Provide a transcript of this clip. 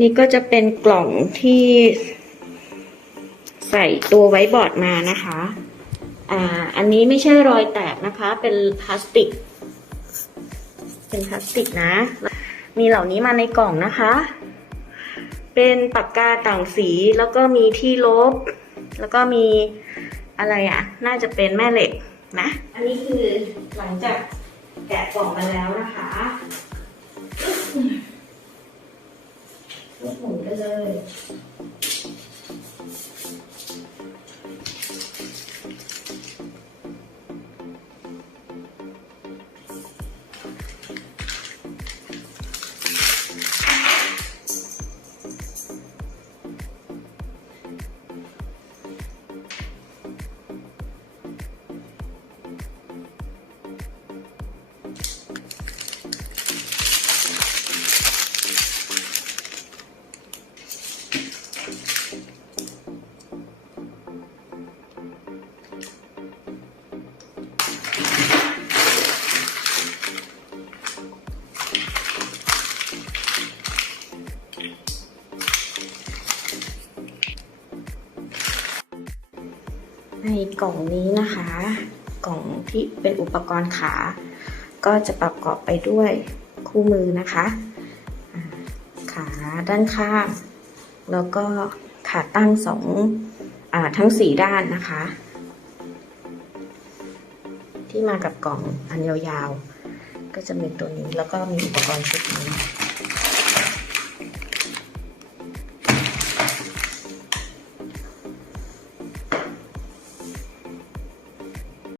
นี่ก็จะเป็นกล่องที่ใส่ตัวไว้บอร์ดมานะคะ อ่า อันนี้ไม่ใช่รอยแตกนะคะ เป็นพลาสติก เป็นพลาสติกนะ มีเหล่านี้มาในกล่องนะคะ เป็นปากกาต่างสีแล้วก็มีที่ลบ แล้วก็มีอะไรอะ น่าจะเป็นแม่เหล็กนะ อันนี้คือหลังจากแกะกล่องมาแล้วนะคะ ลูกห ในกล่องนี้นะคะ กล่องที่เป็นอุปกรณ์ขา ก็จะประกอบไปด้วยคู่มือนะคะ ขาด้านข้าง แล้วก็ขาตั้งสองอทั้งสี่ด้านนะคะ ที่มากับกล่องอันยาวๆ ก็จะมีตัวนี้แล้วก็มีอุปกรณ์ชุดนี้